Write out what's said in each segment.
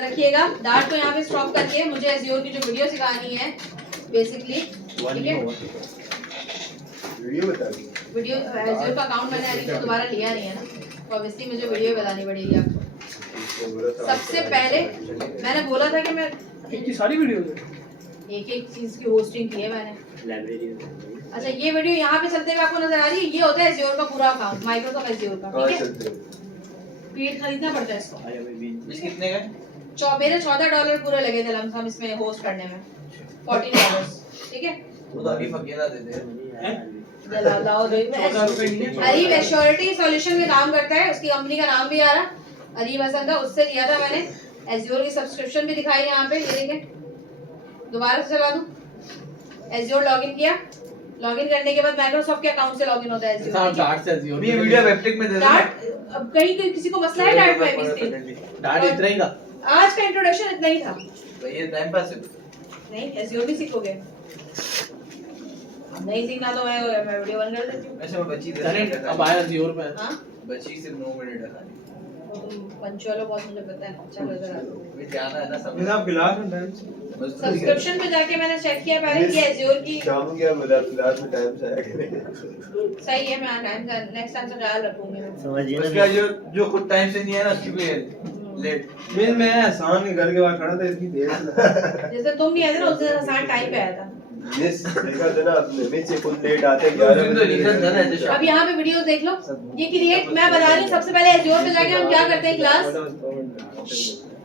रखिएगा। डार्ट को यहाँ पे स्टॉप करके मुझे एज़्योर की जो वीडियो सिखानी है बेसिकली, ठीक है, वीडियो एज़्योर का अकाउंट मैंने अभी तो दोबारा लिया नहीं है ना, तो ऑब्वियसली मुझे वीडियो बतानी पड़ेगी आपको। सबसे पहले मैंने बोला था कि मैं इतनी सारी वीडियो एक चीज की होस्टिंग की है मैंने। अच्छा, ये वीडियो यहाँ पे चलते हुए आपको नजर आ रही है, ये होता है एज़्योर का पूरा अकाउंट, माइक्रोसॉफ्ट एज़्योर का, ठीक है। पेड खरीदना पड़ता है इसको। कितने का? मेरे $14 पूरे लगे थे लमसम इसमें होस्ट करने में, $14, ठीक है। तो अभी फकीरा दे दे लाओ अरीब एश्योरिटी सॉल्यूशन में काम करता है, उसकी कंपनी का नाम भी आ रहा, अरीब हसन का, उससे लिया था मैंने। एज़्योर की सब्सक्रिप्शन भी दिखाई यहाँ पे, ये देखें, दोबारा से चला दूं। एज़्योर लॉगिन किया, लॉगिन करने के बाद माइक्रोसॉफ्ट के अकाउंट से लॉगिन होता है एज़्योर। डार्ट से एज़्योर ये वीडियो वेबटेक में दे दो। अब कहीं किसी को मसला है डार्ट में भी, डार्ट इतना ही था आज का इंट्रोडक्शन, इतना ही था। तो ये टाइम पास है नहीं, एज़्योर भी सीखोगे, नहीं सीखना तो मैं वीडियो बंद कर देती हूँ। वैसे मैं बची करंट अब आया एज़्योर पे। हां, बची सिर्फ 9 मिनट है खाली। तुम पंचुअल हो बहुत, मुझे पता है, अच्छा नजर आ रहा है। ये जाना है ना सब। मेरा गिलास में टाइम सब्सक्रिप्शन पे जाके मैंने चेक किया पहले कि एज़्योर की शाम क्या मेरा गिलास में टाइम से आया करेगा। सही है, मैं टाइम का नेक्स्ट टाइम से ख्याल रखूंगी मैं। समझिए ना, उसका जो खुद टाइम से नहीं है ना उसकी भी लेट। मैं एहसान के घर के बाहर खड़ा था, इसकी देर से जैसे तुम नहीं आए थे ना, उस दिन हसन टाइम पे आया था। मिस देखा था ना आपने, मिस से कुछ लेट आते तो 11 तो रीजन था ना जो अब यहाँ पे वीडियोस देख लो, ये क्रिएट, मैं बता रही हूँ सबसे पहले एज़्योर पे जाके हम क्या करते हैं क्लास,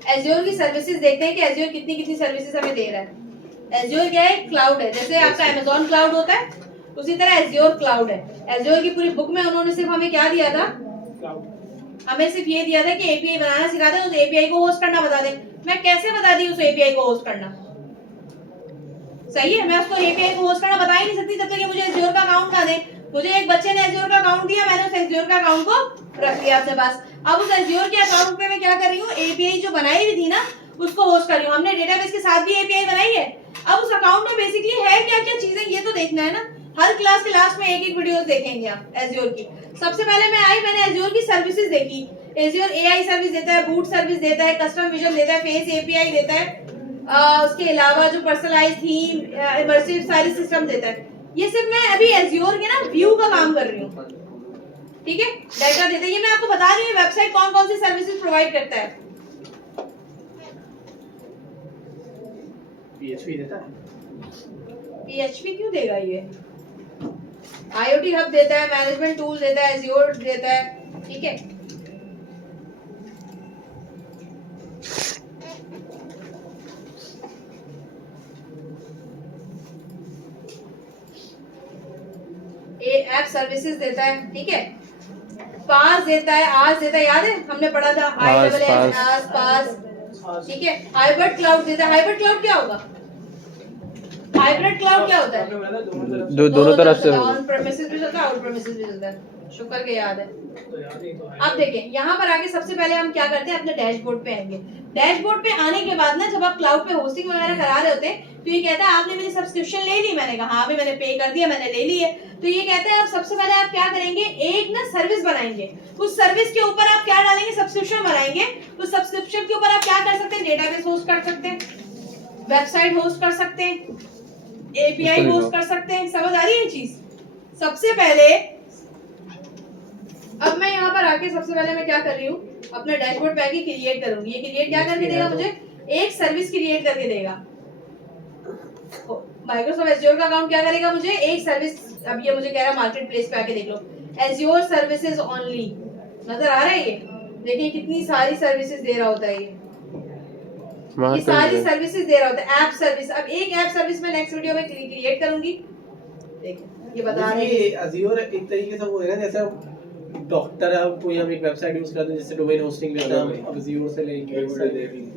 एज़्योर की सर्विसेज देखते हैं कि एज़्योर कितनी कितनी सर्विसेज हमें दे रहा है। एज़्योर क्या है, क्लाउड है, जैसे आपका अमेज़न क्लाउड होता है उसी तरह एज़्योर क्लाउड है। एज़्योर की पूरी बुक में उन्होंने सिर्फ हमें क्या दिया था, हमें सिर्फ ये दिया था कि एपीआई बनाना सिखा दें, उस एपीआई को होस्ट करना बता दें। मैं कैसे बता दी उस एपीआई को होस्ट करना, सही है, मैं उसको एपीआई को होस्ट करना बता ही नहीं सकती जब तक ये मुझे एज़्योर का अकाउंट ना दे। मुझे एक बच्चे ने एज़्योर का अकाउंट दिया, मैंने उस एज़्योर का अकाउंट को रख लिया अपने पास। अब उस एज़्योर के अकाउंट पे मैं क्या कर रही हूँ, एपीआई जो बनाई हुई थी ना उसको होस्ट कर रही हूँ। हमने डेटाबेस के साथ भी एपीआई बनाई है। अब उस अकाउंट में बेसिकली है क्या क्या चीजें, ये तो देखना है ना। हर क्लास के लास्ट में एक एक वीडियोस देखेंगे आप एज़्योर की। सबसे पहले मैं आई, मैंने एज़्योर की सर्विसेज देखी। एज़्योर एआई सर्विस देता है, बूट सर्विस देता है, कस्टम विजन देता है, फेस एपीआई देता है, उसके अलावा जो पर्सनलाइज थीम, इमर्सिव सारी सिस्टम देता है। ये सिर्फ मैं अभी एज़्योर के ना व्यू का काम कर रही हूँ, ठीक है, डाटा देता है। ये मैं आपको बता रही हूँ वेबसाइट कौन कौन सी सर्विसेज प्रोवाइड करता है। पीएचपी देता है, पीएचपी क्यों देगा ये, आईओटी हब देता है, मैनेजमेंट टूल देता है, एज़्योर देता है, ठीक है। ऐप सर्विसेज देता है, ठीक है, पास देता है, आज देता है, याद है हमने पढ़ा था, IaaS पास, ठीक है। हाइब्रिड क्लाउड देता है। हाइब्रिड क्लाउड क्या होगा, हाइब्रिड क्लाउड क्या होता है, दोनों तरफ से ऑन प्रेमिसेस भी चलता है, आउट प्रेमिसेस भी चलता है, शुक्र के याद है। अब देखें यहाँ पर आके सबसे पहले हम क्या करते हैं, अपने डैशबोर्ड पे आएंगे। डैशबोर्ड पे आने के बाद ना जब आप क्लाउड पे होस्टिंग वगैरह करा रहे होते हैं तो ये कहता है आपने मेरी सब्सक्रिप्शन ले ली, मैंने कहा हाँ भी मैंने पे कर दिया, मैंने ले ली है। तो ये कहता है अब सबसे पहले आप क्या करेंगे, एक ना सर्विस बनाएंगे, उस सर्विस के ऊपर आप क्या डालेंगे, सब्सक्रिप्शन बनाएंगे। उस सब्सक्रिप्शन के ऊपर आप क्या कर सकते हैं, डेटाबेस होस्ट कर सकते हैं, वेबसाइट होस्ट कर सकते हैं, एपीआई होस्ट कर सकते हैं। समझ आ रही है ये चीज। सबसे पहले अब मैं यहाँ पर आके सबसे पहले मैं क्या कर रही हूँ, अपना डैशबोर्ड पे आके क्रिएट करूंगी। ये क्रिएट क्या करके देगा, मुझे एक सर्विस क्रिएट करके देगा। माइक्रोसॉफ्ट एज़्योर का अकाउंट क्या करेगा, मुझे एक सर्विस, अब ये मुझे कह रहा है मार्केट प्लेस पे आके देख लो, एज़्योर सर्विसेज ओनली, नजर आ रहा है ये, देखिए कितनी सारी सर्विसेज दे रहा होता है ये सारी सर्विसेज दे रहा होता है। ऐप सर्विस, अब एक ऐप सर्विस में नेक्स्ट वीडियो में क्रिएट करूंगी। देखिए ये बता रहे हैं, एज़्योर एक तरीके से वो है ना, जैसे डॉक्टर है, कोई हम एक वेबसाइट यूज करते हैं जिससे डोमेन होस्टिंग लेता है, अब एज़्योर से लेंगे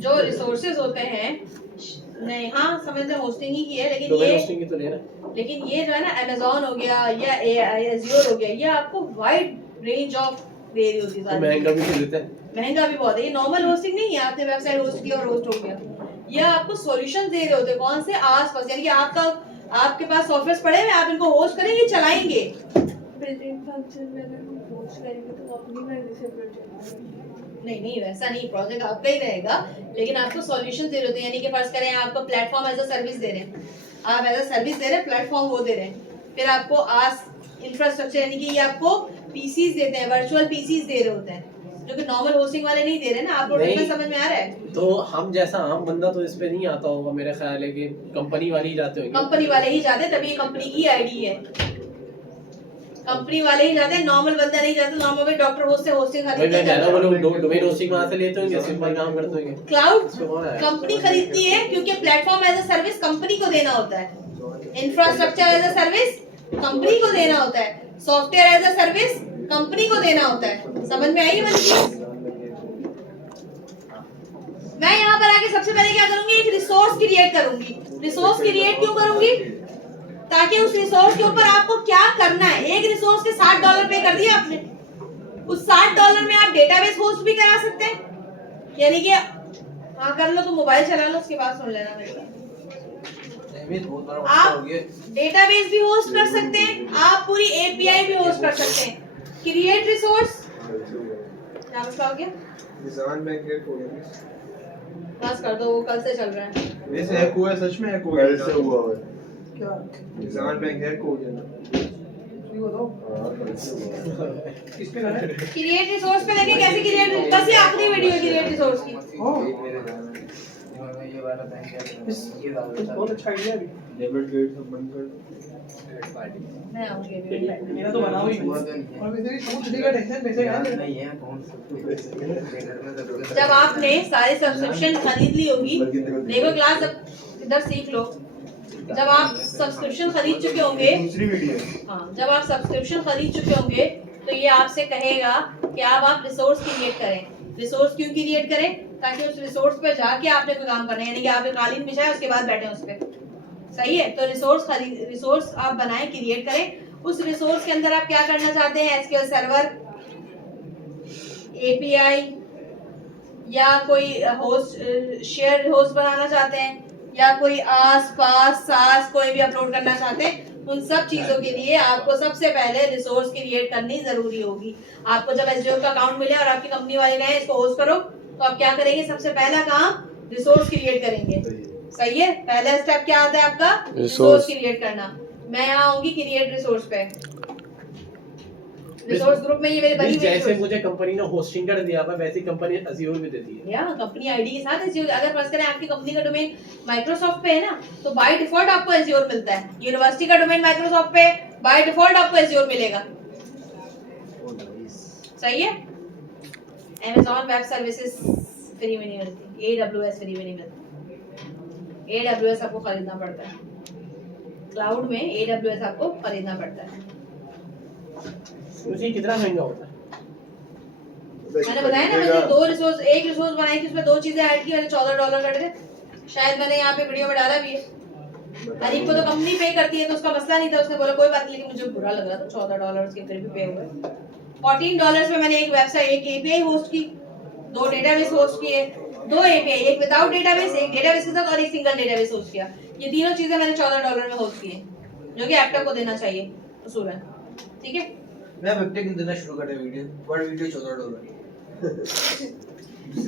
जो रिसोर्सेज होते हैं, नहीं हाँ समझ रहे, होस्टिंग ही की है, लेकिन डोमेन ये होस्टिंग की तो ले रहा है। लेकिन ये जो है ना अमेज़न हो गया या एज़्योर हो गया, ये आपको वाइड रेंज ऑफ दे रही होती है, महंगा भी देता है, महंगा भी बहुत है। ये नॉर्मल होस्टिंग नहीं है, आपने वेबसाइट होस्ट किया और होस्ट हो गया। ये आपको सॉल्यूशन दे रहे होते हैं, कौन से, आसपास, यानी कि आपके पास सॉफ्टवेयर पड़े हुए, आप इनको होस्ट करेंगे, चलाएंगे। बिल्ट इन फंक्शन में अगर हम होस्ट करेंगे तो अपनी मर्जी से बिल्ट नहीं वैसा नहीं, प्रोजेक्ट आपका ही रहेगा, लेकिन आपको सॉल्यूशन दे रहे होते हैं, यानी कि फर्ज करें आपको प्लेटफॉर्म एज अ सर्विस दे रहे हैं, आप एज अ सर्विस दे रहे हैं, प्लेटफॉर्म वो दे रहे हैं, फिर आपको आस इंफ्रास्ट्रक्चर यानी कि ये आपको पीसीज देते हैं, वर्चुअल पीसीज दे रहे होते हैं, जो कि नॉर्मल होस्टिंग वाले नहीं दे रहे ना। आप प्रोटोकॉल समझ में आ रहा है? तो हम जैसा आम बंदा तो इस पे नहीं आता होगा, मेरा ख्याल है कि कंपनी वाले ही जाते होंगे। कंपनी वाले ही जाते, तभी कंपनी की आईडी है, कंपनी वाले ही जाते हैं, नॉर्मल बंदा नहीं जाता। नॉर्मल में डॉक्टर होस्ट से होस्टिंग भाई मैं कह रहा हूं वो लोग डोमेन होस्टिंग वहां से लेते होंगे, सिंपल काम करते होंगे। क्लाउड इसमें कौन है? कंपनी खरीदती है, क्योंकि platform as a service company को देना होता है, infrastructure as a service company को देना होता है, software as a service company को देना होता है। समझ में आई वाली चीज? मैं यहाँ पर आके सबसे पहले क्या करूंगी, एक रिसोर्स क्रिएट करूंगी। रिसोर्स क्रिएट क्यों करूंगी? ताकि उस रिसोर्स के ऊपर आपको क्या करना है। एक रिसोर्स के $60 पे कर दिया आपने, उस $60 में आप डेटाबेस होस्ट भी करा सकते हैं, यानी कि हाँ कर लो तो मोबाइल चला लो, उसके बाद सुन लेना मेरे बात। आप डेटाबेस भी होस्ट कर सकते हैं, आप पूरी एपीआई भी होस्ट कर सकते हैं। क्रिएट रिसोर्स क्या मसला हो गया? निशान बैंक हैक हो गया। बस कर दो, वो कल से चल रहा है। वैसे हैक हुआ है, सच में हैक हो गया। कल से हुआ है। क्या निशान बैंक हैक हो गया? किस पे करना है? क्रिएट रिसोर्स पे लेके कैसे क्रिएट, बस ये आखिरी वीडियो है क्रिएट रिसोर्स की। बहुत अच्छा आइडिया है। डेबिट क्रेडिट सब बंद कर। मैं आऊंगी अभी। मेरा तो बनाओ ही। और मेरे को दिखेगा टेंशन पैसे का नहीं है। जब आपने सारे सब्सक्रिप्शन खरीद ली होगी, देखो क्लास अब इधर सीख लो, जब आप सब्सक्रिप्शन खरीद चुके होंगे, दूसरी वीडियो। हाँ जब आप सब्सक्रिप्शन खरीद चुके होंगे तो ये आपसे कहेगा कि अब आप रिसोर्स क्रिएट करें। रिसोर्स क्यों क्रिएट करें? ताकि उस रिसोर्स पे जाके आपने कोई काम करना है, यानी कि आपने कालीन बिछाया उसके बाद बैठे उस पे, सही है? तो रिसोर्स आप बनाएं, क्रिएट करें। उस रिसोर्स के अंदर आप क्या करना चाहते हैं, एसक्यूएल सर्वर, एपीआई, या कोई होस्ट शेयर होस्ट बनाना चाहते हैं, या कोई आस पास सास कोई भी अपलोड करना चाहते हैं, उन सब चीजों के लिए आपको सबसे पहले रिसोर्स क्रिएट करनी जरूरी होगी। आपको जब एज़्योर का अकाउंट मिले और आपकी कंपनी वाले कहें इसको होस्ट करो, तो आप क्या करेंगे? सबसे पहला काम रिसोर्स क्रिएट करेंगे, सही है? पहला स्टेप क्या आता है आपका? रिसोर्स क्रिएट करना। मैं यहाँ आऊंगी क्रिएट रिसोर्स पे, रिसोर्स ग्रुप में ये मेरे बनी हुई जैसे मुझे कंपनी ने होस्टिंग कर दिया था, वैसे कंपनी अज़्योर भी देती है। या कंपनी आईडी के साथ एज़्योर। अगर फर्स्ट करें आपकी कंपनी का डोमेन माइक्रोसॉफ्ट पे है ना, तो बाय डिफॉल्ट आपको एज़्योर मिलता है। यूनिवर्सिटी का डोमेन माइक्रोसॉफ्ट पे, बाय डिफॉल्ट आपको एज़्योर मिलेगा, सही है? Amazon वेब सर्विसेज फ्री में नहीं मिलती, AWS फ्री में नहीं मिलती। AWS आपको खरीदना पड़ता है, क्लाउड में AWS आपको खरीदना पड़ता है। मुझे कितना महंगा होता है? मैंने बताया ना, मैंने एक रिसोर्स बनाई थी, उसमें 2 चीजें ऐड की, मैंने $14 कटे थे। शायद मैंने यहाँ पे वीडियो में डाला भी है। अरीब को तो कंपनी पे करती है तो उसका मसला नहीं था, उसने बोला कोई बात नहीं, लेकिन मुझे बुरा लग रहा था $14 के फिर भी पे हुए। $14 में मैंने एक वेबसाइट, एक एपीआई होस्ट की, 2 डेटाबेस होस्ट किए, 2 एपीआई, एक विदाउट डेटाबेस, एक डेटाबेस के साथ, और एक सिंगल डेटाबेस होस्ट किया। ये तीनों चीजें मैंने $14 में होस्ट की, जो कि एप्टक को देना चाहिए उसूलन, ठीक है? मैं वेबटेक देना शुरू कर वीडियो, पर वीडियो $14।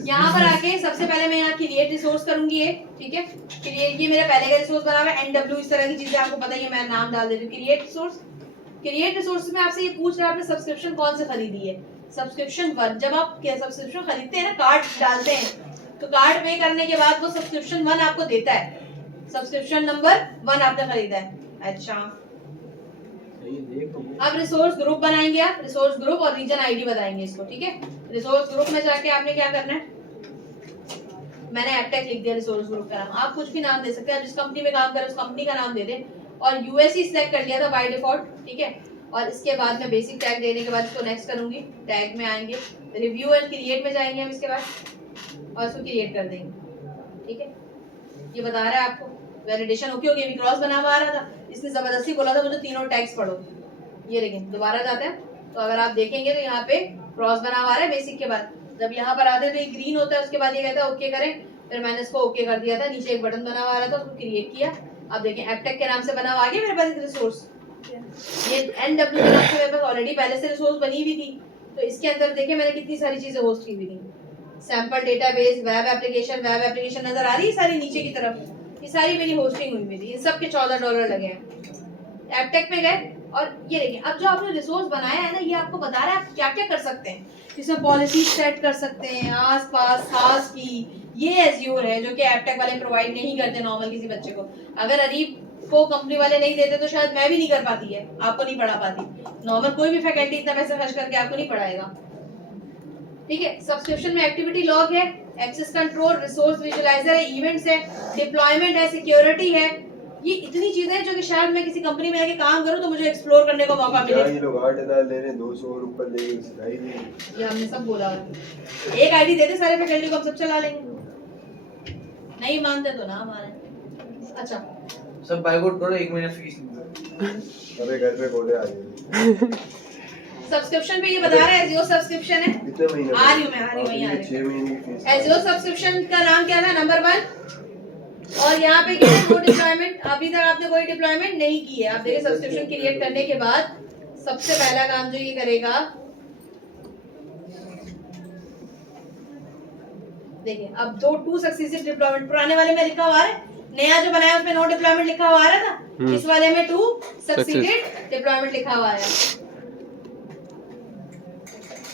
यहाँ पर आके सबसे पहले मैं यहाँ क्रिएट रिसोर्स करूंगी ये, ठीक है? क्रिएट, ये मेरा पहले का रिसोर्स बना हुआ है, NW, इस तरह की चीजें आपको पता ही है, मैं नाम डाल देती हूँ। क्रिएट रिसोर्स, क्रिएट रिसोर्स में आपसे ये पूछ रहा है आपने सब्सक्रिप्शन कौन से खरीदी है। सब्सक्रिप्शन 1, जब आप सब्सक्रिप्शन खरीदते हैं ना, कार्ड डालते हैं, तो कार्ड पे करने के बाद वो सब्सक्रिप्शन 1 आपको देता है, सब्सक्रिप्शन नंबर 1 आपने खरीदा है। अच्छा, अब रिसोर्स ग्रुप बनाएंगे आप, रिसोर्स ग्रुप और रीजन आईडी बताएंगे इसको, ठीक है? रिसोर्स ग्रुप में जाके आपने क्या करना है, मैंने एप्टेक लिख दिया रिसोर्स ग्रुप का नाम, आप कुछ भी नाम दे सकते हैं, आप जिस कंपनी में काम कर रहे हैं उस कंपनी का नाम दे दें, और यूएससी सिलेक्ट कर लिया था बाय डिफॉल्ट, ठीक है? और इसके बाद मैं बेसिक टैग देने के बाद इसको नेक्स्ट करूंगी, टैग में आएंगे, रिव्यू एंड क्रिएट में जाएंगे हम इसके बाद, और इसको क्रिएट कर देंगे, ठीक है? ये बता रहा है आपको वैलिडेशन ओके हो गई, अभी क्रॉस बना हुआ आ रहा था, इसने जबरदस्ती बोला था मुझे तीनों टैग्स पढ़ो, ये लेकिन दोबारा जाते हैं तो अगर आप देखेंगे तो यहाँ पे क्रॉस बना हुआ आ रहा है बेसिक के बाद, जब यहाँ पर आते हैं तो ये ग्रीन होता है, उसके बाद ये कहता है ओके करें, फिर मैंने इसको ओके कर दिया था, नीचे एक बटन बना हुआ आ रहा था उसको क्रिएट किया। अब देखें एप्टेक के नाम से बना हुआ आ गया मेरे पास रिसोर्स, ये NW के नाम से मेरे पास ऑलरेडी पहले से रिसोर्स बनी हुई थी, तो इसके अंदर देखिए मैंने कितनी सारी चीजें होस्ट की हुई थी, सैंपल डेटाबेस, वेब एप्लीकेशन नजर आ रही है सारी नीचे की तरफ, ये सारी मेरी होस्टिंग हुई मेरी, इन सब के $14 लगे हैं। एपटेक में गए और ये देखिए, अब जो आपने रिसोर्स बनाया है ना, ये आपको बता रहा है आप क्या क्या कर सकते हैं। इसमें पॉलिसी सेट कर सकते हैं, आस पास खास की, ये एज्योर है जो कि एपटेक वाले प्रोवाइड नहीं करते नॉर्मल किसी बच्चे को। अगर अरीब को कंपनी वाले नहीं देते तो शायद मैं भी नहीं कर पाती है, आपको नहीं पढ़ा पाती। नॉर्मल कोई भी फैकल्टी इतना पैसा खर्च करके आपको नहीं पढ़ाएगा। ठीक है, सब्सक्रिप्शन में एक्टिविटी लॉग है, एक्सेस कंट्रोल, रिसोर्स विजुअलाइजर है, इवेंट्स है, डिप्लॉयमेंट है, सिक्योरिटी है। ये इतनी चीजें हैं जो कि शायद मैं किसी कंपनी में आके काम करूं तो मुझे एक्सप्लोर करने का मौका मिले। ये लोग 8,000 ले रहे हैं, 200 और ऊपर ले रहे हैं, सिखाई नहीं। ये हमने सब बोला, एक आईडी दे दे सारे फैकल्टी को, हम सब चला लेंगे। नहीं मानते तो ना माने। अच्छा, सब बायकॉट करो, 1 महीना फीस नहीं दो। अबे घर पे बोले आ जाए। सब्सक्रिप्शन पे ये बता रहा है एज़्योर सब्सक्रिप्शन है। कितने महीने? आ रही हूं मैं, आ रही हूं, वहीं आ रही हूं। 6 महीने की फीस। एज़्योर सब्सक्रिप्शन का नाम क्या था? नंबर 1। और यहाँ पे क्या है? No deployment. अभी तक आपने कोई डिप्लॉयमेंट नहीं की है। आप देखिए, सब्सक्रिप्शन क्रिएट करने के बाद सबसे पहला काम जो ये करेगा, देखिए अब 2 सक्सेसिव डिप्लॉयमेंट, पुराने वाले में लिखा हुआ है, नया जो बनाया उसमें नो डिप्लॉयमेंट लिखा हुआ आ रहा था, इस वाले में 2 सक्सीडेड डिप्लॉयमेंट लिखा हुआ है।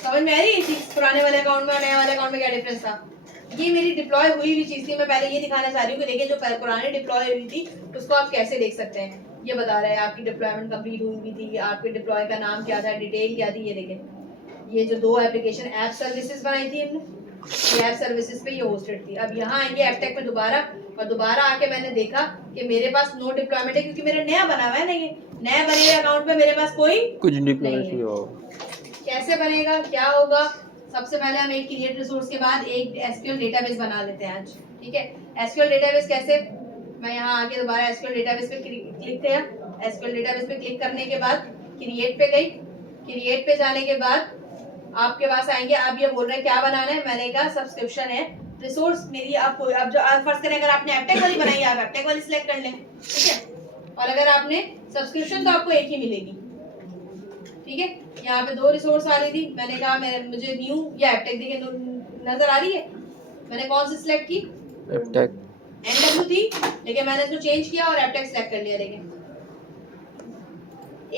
समझ में आ रही है चीज? पुराने वाले अकाउंट में और नए वाले अकाउंट में क्या डिफरेंस था? ये मेरी डिप्लॉय हुई हुई चीज थी। मैं पहले ये दिखाना चाह रही हूँ कि देखिए, जो पुरानी डिप्लॉय हुई थी उसको आप कैसे देख सकते हैं। ये बता रहा है आपकी डिप्लॉयमेंट कंप्लीट हुई हुई थी, आपके डिप्लॉय का नाम क्या था, डिटेल क्या थी। ये देखें, ये जो 2 एप्लीकेशन ऐप सर्विसेज बनाई थी हमने, ये ऐप सर्विसेज पे ये होस्टेड थी। अब यहाँ आएंगे एपटेक में दोबारा आके मैंने देखा कि मेरे पास नो डिप्लॉयमेंट है, क्योंकि मेरा नया बना हुआ है ना, ये नया बने हुए अकाउंट में मेरे पास कोई कुछ डिप्लॉयमेंट नहीं होगा। कैसे बनेगा, क्या होगा? सबसे पहले हम एक क्रिएट रिसोर्स के बाद एक एसक्यूएल डेटाबेस बना लेते हैं आज। ठीक है, एसक्यूएल डेटाबेस कैसे? मैं यहाँ आके दोबारा एसक्यूएल डेटाबेस पे क्लिक किया। एसक्यूएल डेटाबेस पे क्लिक करने के बाद क्रिएट पे गई। क्रिएट पे जाने के बाद आपके पास आएंगे, आप ये बोल रहे हैं क्या बनाना है। मैंने कहा सब्सक्रिप्शन है, रिसोर्स मेरी आपको, अब जो फर्स्ट करें, अगर आपने एपटेक वाली बनाई है आप एपटेक वाली सिलेक्ट कर लें। ठीक है, और अगर आपने सब्सक्रिप्शन तो आपको एक ही मिलेगी। ठीक है, यहाँ पे 2 रिसोर्स आ रही थी, मैंने कहा मुझे न्यू या एपटेक देखिए नजर आ रही है। मैंने कौन सी सिलेक्ट की? एपटेक। एनडब्ल्यू थी, लेकिन मैंने इसको चेंज किया और एपटेक सिलेक्ट कर लिया। देखिए,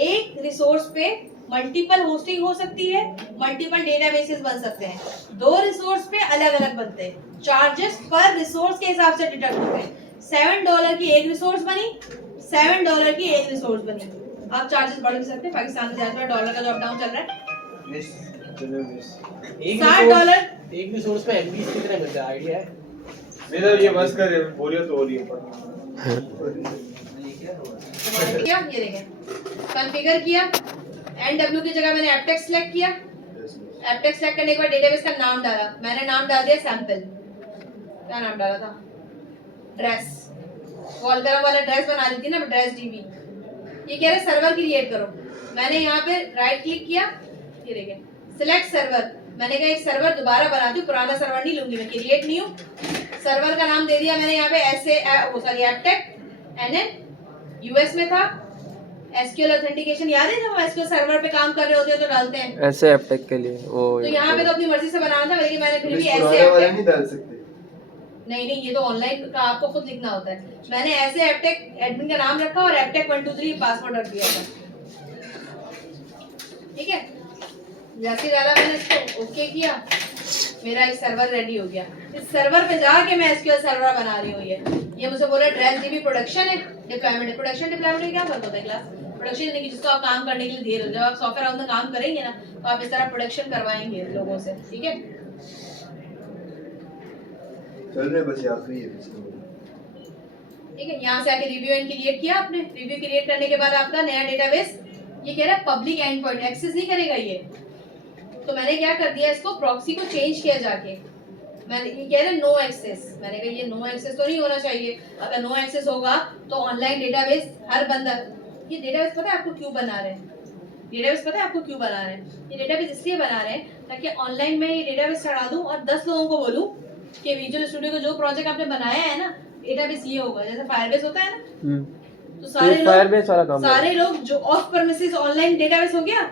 एक रिसोर्स पे मल्टीपल होस्टिंग हो सकती है, मल्टीपल डेटाबेसेस बन सकते हैं। 2 रिसोर्स पे अलग अलग बनते हैं, चार्जेस पर रिसोर्स के हिसाब से डिडक्ट होते हैं। $7 की एक रिसोर्स बनी, $7 की एक रिसोर्स बनी। आप चार्जेस बढ़ भी सकते हैं, पाकिस्तान में ज्यादा डॉलर का जो अप डाउन चल रहा है। $60 एक रिसोर्स पे एमबीज कितने मिलते हैं, आइडिया है? मेरा ये बस कर बोलियो तो हो रही है किया, ये देखें, कॉन्फ़िगर किया। एनडब्ल्यू की जगह मैंने एपटेक सिलेक्ट किया। एपटेक सिलेक्ट करने के बाद डेटाबेस का नाम डाला। मैंने नाम डाल दिया सैंपल। क्या नाम डाला था? ड्रेस। वॉलपेपर वाला ड्रेस बना दी थी ना, ड्रेस डीबी। ये कह रहे सर्वर क्रिएट करो। मैंने यहाँ पे राइट क्लिक किया, ये देखें, सिलेक्ट सर्वर। मैंने कहा एक सर्वर दोबारा बनाती हूँ, पुराना सर्वर नहीं लूंगी मैं, क्रिएट न्यू। सर्वर का नाम दे दिया मैंने यहाँ पे एपटेक एनएन, यूएस में था। एसक्यूएल ऑथेंटिकेशन याद है, जब एसक्यूएल सर्वर पे काम कर रहे होते हैं तो डालते हैं ऐसे एपटेक के लिए वो, तो यहाँ पे तो अपनी मर्जी से बनाना था, लेकिन मैंने फिर भी ऐसे पुराने वाले एपटेक, नहीं डाल सकते। नहीं ये तो ऑनलाइन का आपको खुद लिखना होता है। मैंने ऐसे एपटेक एडमिन का नाम रखा और एपटेक 123 पासवर्ड रख दिया था। ठीक है, जैसे डाला मैंने इसको ओके किया, मेरा एक सर्वर रेडी हो गया। इस सर्वर पे जाके मैं एसक्यूएल सर्वर बना रही हूँ। ये मुझे बोला ड्रेस डीबी प्रोडक्शन है, डिप्लॉयमेंट है। प्रोडक्शन डिप्लॉयमेंट में क्या फर्क होता है क्लास? प्रोडक्शन यानी कि जिसको आप काम करने के लिए दे रहे हो। जब आप सॉफ्टवेयर हाउस में काम करेंगे ना, तो आप इस तरह प्रोडक्शन करवाएंगे लोगों से। ठीक है, चल रहे बस आखिरी है। ठीक है, यहाँ से आके रिव्यू एंड क्रिएट किया आपने। रिव्यू क्रिएट करने के बाद आपका नया डेटाबेस, ये कह रहा है पब्लिक एंड पॉइंट, एक्सेस नहीं करेगा ये। तो मैंने क्या कर दिया, इसको प्रॉक्सी को चेंज किया जाके। मैंने ये कह रहा है नो एक्सेस, मैंने कहा ये नो एक्सेस तो नहीं होना चाहिए। अगर नो एक्सेस होगा तो ऑनलाइन डेटाबेस हर बंदा, ये डेटाबेस पता है आपको क्यों बना रहे हैं? डेटाबेस पता है आपको क्यों बना रहे हैं? ये डेटाबेस इसलिए बना रहे हैं ताकि ऑनलाइन में ये डेटाबेस चढ़ा दूं और 10 लोगों को बोलूं कि विजुअल स्टूडियो को जो प्रोजेक्ट आपने बनाया है ना, डेटाबेस ये होगा। जैसे फायरबेस होता है ना, तो सारे Firebase वाला काम लोग सारे लोग जो ऑफ प्रेमिसेस ऑनलाइन डेटाबेस हो गया,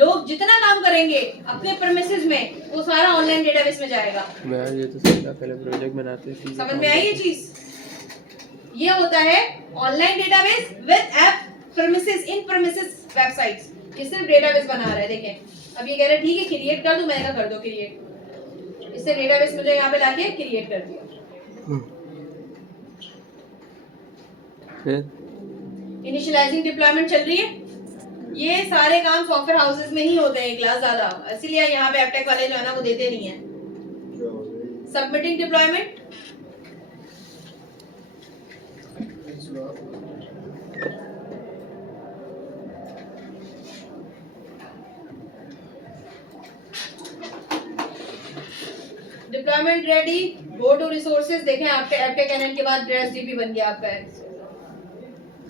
लोग जितना काम करेंगे अपने प्रेमिसेस में वो सारा ऑनलाइन डेटाबेस में जाएगा। मैं ये तो समझा, पहले प्रोजेक्ट बनाते थे। समझ में आई ये चीज? ये होता है online database with app premises in premises websites. ये सिर्फ डेटाबेस बना रहा है। देखें अब ये कह रहा है ठीक है क्रिएट कर दूं, मैंने कहा कर दो क्रिएट। इससे डेटाबेस मुझे यहाँ पे लाके क्रिएट कर दिया। फिर इनिशियलाइजिंग डिप्लॉयमेंट चल रही है। ये सारे काम सॉफ्टवेयर हाउसेस में ही होते हैं क्लास ज्यादा, इसीलिए यहाँ पे एपटेक वाले जो है ना वो देते नहीं है। Submitting deployment, deployment ready, go to resources. देखें आपके एपटेक एनएन के बाद ड्रेसडीपी बन गया आपका।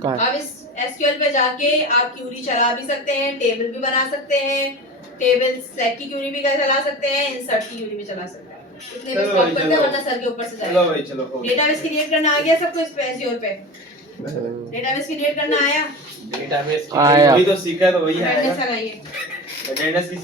आप इस एसक्यूएल पे जाके आप क्यूरी चला भी सकते हैं, टेबल भी बना सकते हैं, टेबल सेट की क्यूरी भी चला सकते हैं, इंसर्ट की क्यूरी भी चला सकते हैं। इतने भी स्टॉप करते हैं वरना सर के ऊपर से जाएगा। चलो भाई चलो। डेटाबेस क्रिएट करना आ गया सबको इस पे एसक्यूएल पे? डेटाबेस क्रिएट करना आया? डेटाबेस आया। वही तो सीखा है तो वही है। अटेंडेंस लगाइए। अटेंडेंस की